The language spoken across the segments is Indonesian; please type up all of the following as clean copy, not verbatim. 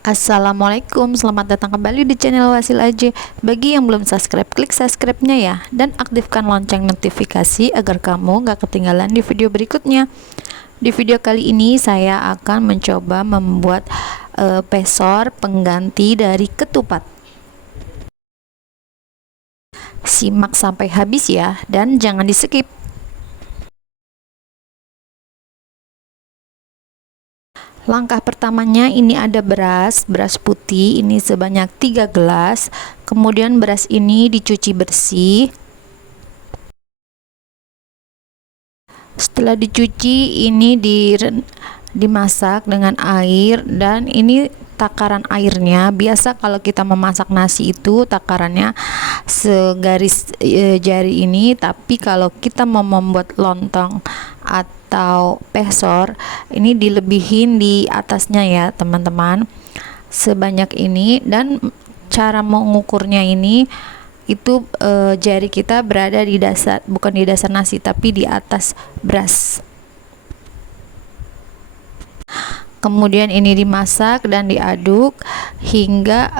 Assalamualaikum, selamat datang kembali di channel Wasil Aja. Bagi yang belum subscribe, klik subscribe-nya ya, dan aktifkan lonceng notifikasi agar kamu gak ketinggalan di video berikutnya. Di video kali ini saya akan mencoba membuat pesor pengganti dari ketupat. Simak sampai habis ya, dan jangan di skip. Langkah pertamanya ini ada beras putih ini sebanyak 3 gelas. Kemudian beras ini dicuci bersih. Setelah dicuci ini dimasak dengan air, dan ini takaran airnya biasa kalau kita memasak nasi itu takarannya segaris jari ini, tapi kalau kita mau membuat lontong atau pesor ini dilebihin di atasnya ya teman-teman, sebanyak ini. Dan cara mengukurnya ini itu jari kita berada di dasar, bukan di dasar nasi tapi di atas beras. Kemudian ini dimasak dan diaduk hingga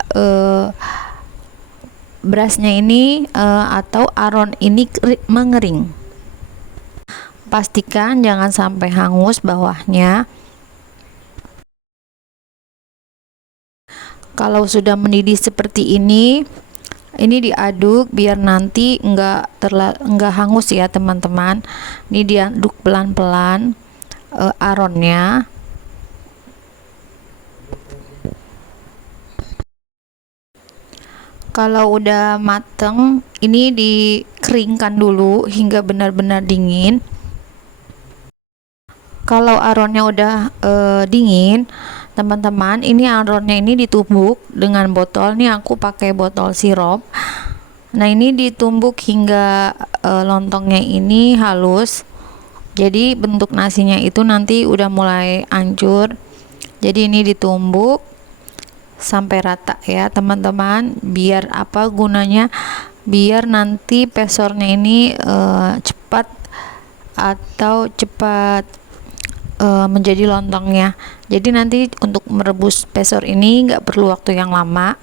berasnya ini atau aron ini mengering. Pastikan jangan sampai hangus bawahnya. Kalau sudah mendidih seperti ini diaduk biar nanti enggak hangus ya teman-teman. Ini diaduk pelan-pelan aronnya. Kalau udah mateng ini dikeringkan dulu hingga benar-benar dingin. Kalau aronnya udah dingin teman-teman, ini aronnya ini ditumbuk dengan botol. Nih aku pakai botol sirup. Nah ini ditumbuk hingga lontongnya ini halus, jadi bentuk nasinya itu nanti udah mulai hancur. Jadi ini ditumbuk sampai rata ya teman-teman. Biar apa gunanya? Biar nanti pesornya ini cepat menjadi lontongnya. Jadi nanti untuk merebus pesor ini nggak perlu waktu yang lama.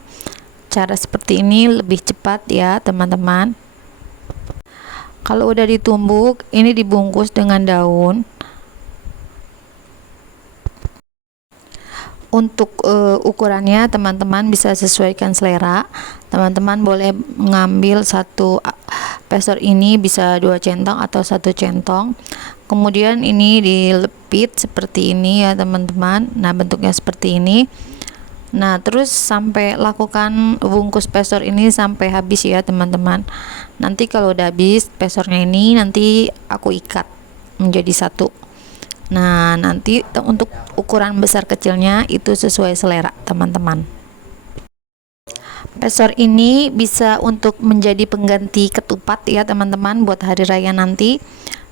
Cara seperti ini lebih cepat ya teman-teman. Kalau udah ditumbuk ini dibungkus dengan daun. Untuk ukurannya teman-teman bisa sesuaikan selera. Teman-teman boleh mengambil satu pesor ini bisa 2 centong atau 1 centong. Kemudian ini dilepit seperti ini ya teman-teman. Nah bentuknya seperti ini. Nah terus sampai lakukan bungkus pesor ini sampai habis ya teman-teman. Nanti kalau udah habis pesornya ini nanti aku ikat menjadi satu. Nah nanti untuk ukuran besar kecilnya itu sesuai selera teman-teman. Pesor ini bisa untuk menjadi pengganti ketupat ya teman-teman buat hari raya nanti.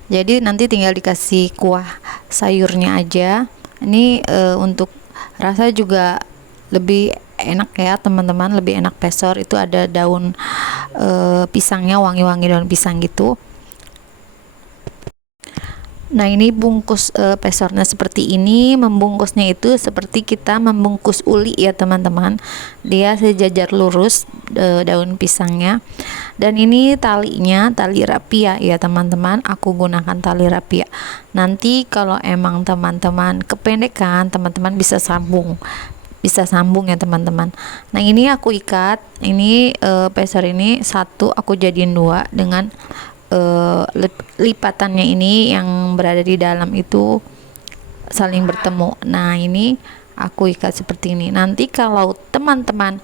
Jadi nanti tinggal dikasih kuah sayurnya aja. Ini untuk rasa juga lebih enak ya teman-teman, lebih enak pesor itu ada daun pisangnya, wangi-wangi daun pisang gitu. Nah ini bungkus pesornya seperti ini. Membungkusnya itu seperti kita membungkus uli ya teman-teman. Dia sejajar lurus daun pisangnya. Dan ini talinya tali rapia ya teman-teman. Aku gunakan tali rapia. Nanti kalau emang teman-teman kependekan, teman-teman bisa sambung ya teman-teman. Nah ini aku ikat. Ini pesor ini satu aku jadiin 2 dengan lipatannya ini yang berada di dalam itu saling bertemu. Nah ini aku ikat seperti ini. Nanti kalau teman-teman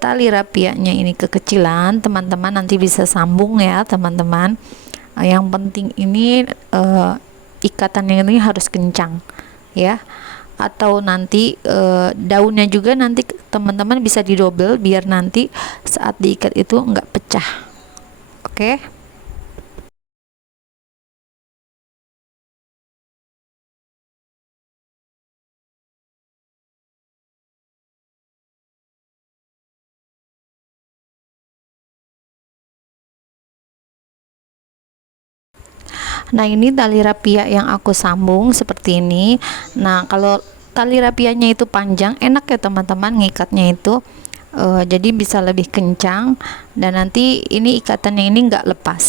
tali rapianya ini kekecilan, teman-teman nanti bisa sambung ya teman-teman. Yang penting ini ikatannya ini harus kencang ya. Atau nanti daunnya juga nanti teman-teman bisa didobel biar nanti saat diikat itu enggak pecah. Oke. Nah ini tali rapia yang aku sambung seperti ini. Nah kalau tali rapiannya itu panjang, enak ya teman-teman ngikatnya itu. Jadi bisa lebih kencang dan nanti ini ikatannya ini nggak lepas.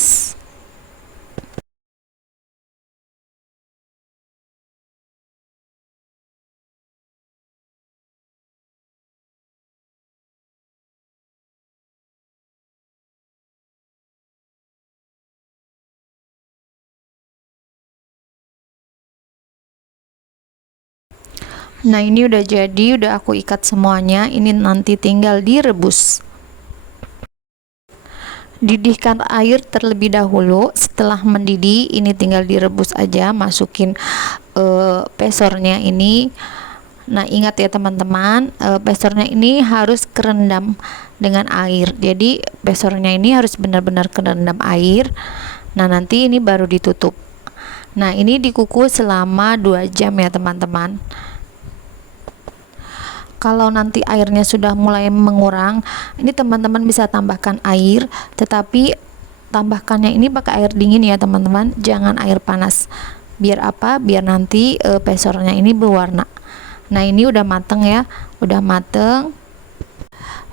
Nah ini udah jadi, udah aku ikat semuanya. Ini nanti tinggal direbus. Didihkan air terlebih dahulu. Setelah mendidih, ini tinggal direbus aja. Masukin pesornya ini. Nah ingat ya teman-teman, pesornya ini harus kerendam dengan air. Jadi pesornya ini harus benar-benar kerendam air. Nah nanti ini baru ditutup. Nah ini dikukus selama 2 jam ya teman-teman. Kalau nanti airnya sudah mulai mengurang, ini teman-teman bisa tambahkan air, tetapi tambahkannya ini pakai air dingin ya teman-teman, jangan air panas. Biar apa? Biar nanti pesornya ini berwarna. Nah ini udah mateng ya, udah mateng.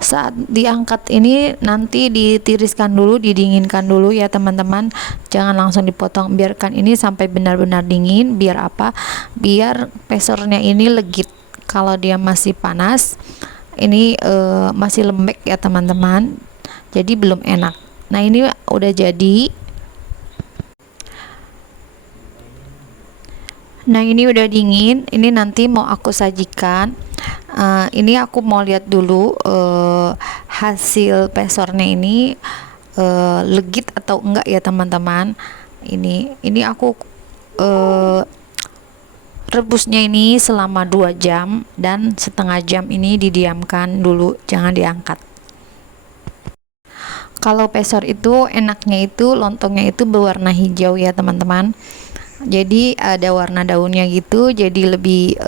Saat diangkat ini nanti ditiriskan dulu, didinginkan dulu ya teman-teman, jangan langsung dipotong, biarkan ini sampai benar-benar dingin. Biar apa? Biar pesornya ini legit. Kalau dia masih panas, ini masih lembek ya teman-teman, jadi belum enak. Nah ini udah jadi. Nah ini udah dingin, ini nanti mau aku sajikan. Ini aku mau lihat dulu hasil pesornya ini legit atau enggak ya teman-teman. Ini aku rebusnya ini selama 2 jam dan setengah jam ini didiamkan dulu, jangan diangkat. Kalau pesor itu enaknya itu lontongnya itu berwarna hijau ya teman-teman. Jadi ada warna daunnya gitu, jadi lebih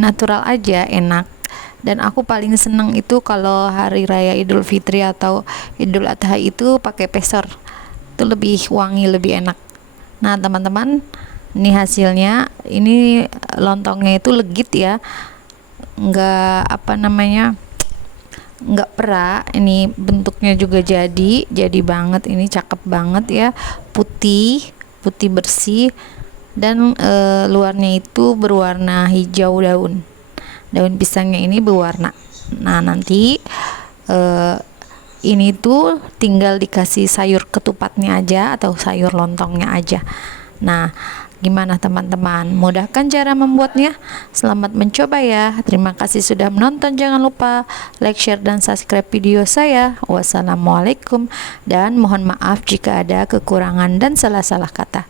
natural aja, enak. Dan aku paling seneng itu kalau hari raya Idul Fitri atau Idul Adha itu pakai pesor. Itu lebih wangi, lebih enak. Nah, teman-teman, ini hasilnya. Ini lontongnya itu legit ya, nggak nggak perak. Ini bentuknya juga jadi banget, ini cakep banget ya, putih bersih, dan luarnya itu berwarna hijau, daun pisangnya ini berwarna. Nah nanti ini tuh tinggal dikasih sayur ketupatnya aja atau sayur lontongnya aja. Nah gimana teman-teman, mudah kan cara membuatnya? Selamat mencoba ya. Terima kasih sudah menonton. Jangan lupa like, share, dan subscribe video saya. Wassalamualaikum, dan mohon maaf jika ada kekurangan dan salah-salah kata.